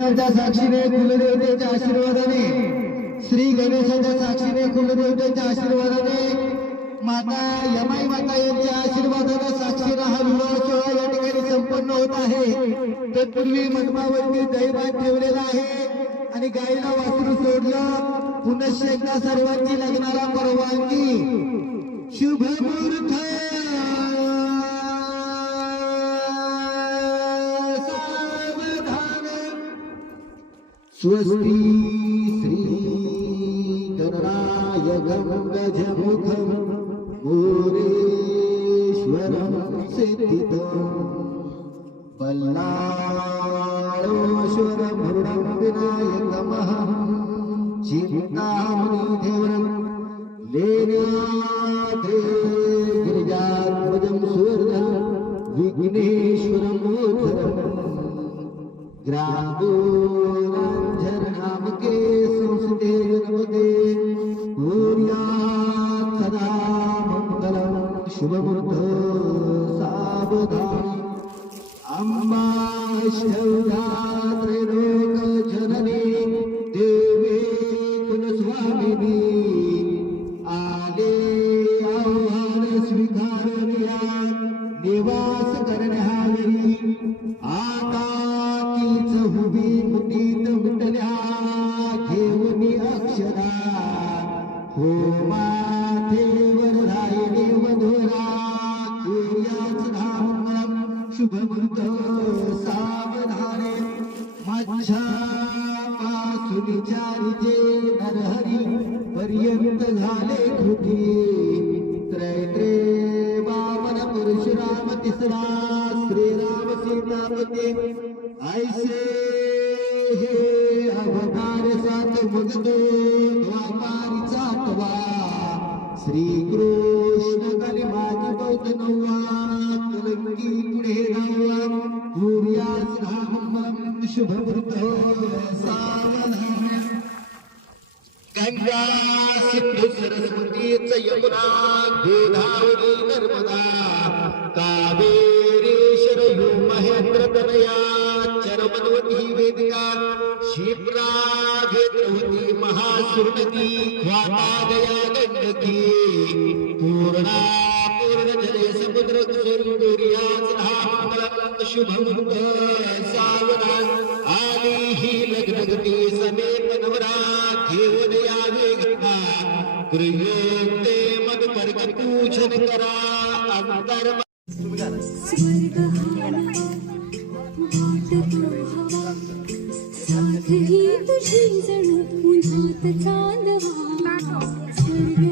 साक्षीने कुलदेवतेच्या आशीर्वादाने श्री गणेशाच्या साक्षीने कुलदेवतेच्या आशीर्वादाने माता यमाई माता यांच्या आशीर्वादाने साक्षीला हा विवाह सोहळा या ठिकाणी संपन्न होत आहे। तत्पूर्वी मंडपावरती दहीभात ठेवलेला आहे आणि गाईला वासरू सोडलं। पुनश्च एकदा सर्वांची लग्नाला परवानगी। शुभ मुहूर्त स्वस्ति श्री गणरायकं गजमुखं मोरेश्वरं सिद्धितं बल्लाळेश्वरं भृडं विनायकमहं चिन्तामणिदेवं लेनाद्रे गिरिजाध्वजं सुवर्णं विघ्नेश्वरं मोक्षदं ग्रामोरांझरनामके संस्थे गणपते कुर्यात् सदा मंगलं शुभमुहूर्त सावधानी अम्बा त्रैलोकजननी देवी कुलस्वामिनी आले आव्हान स्वीकारण्या निवास करण्यावेळी आता हुबी मुठीत मिटल्या घेऊनी अक्षरा हो माथेवर राहिली मधुरा कुर्याच धाम शुभमुहूर्त सावधाने माझ्या पासून चारीचे नरहरी पर्यंत झाले कृती त्रैत्रे वामन परशुराम तिसरा श्रीराम सीतापती ऐसे हे अवतार सात मगदो द्वापारीचा तवा श्री कृष्ण कलिमाची बौद्ध नववा कलंकी पुढे नववा कुर्यास धाम शुभमुहूर्त सावधान गंगा सिंधू सरस्वती यमुना गोदावरी नर्मदा कावेरी शरयू महेंद्र तनया चरमनवती वेदिका क्षिप्रा भेद्रवती महासुरनदी ख्वाता गया गंडकी पूर्णा पूर्ण जले समुद्र कुसुंदुर्याच धाम शुभमुहूर्त सावधान आली ही लग्नगती समेत नवरा घेऊन यावे गंगा कृयोक्ते मन वर्ग पूजन करा अंतर स्वर्ग हवा वाट हवा साथ ही तुझी जणू उन्हात चांदवा स्वर्ग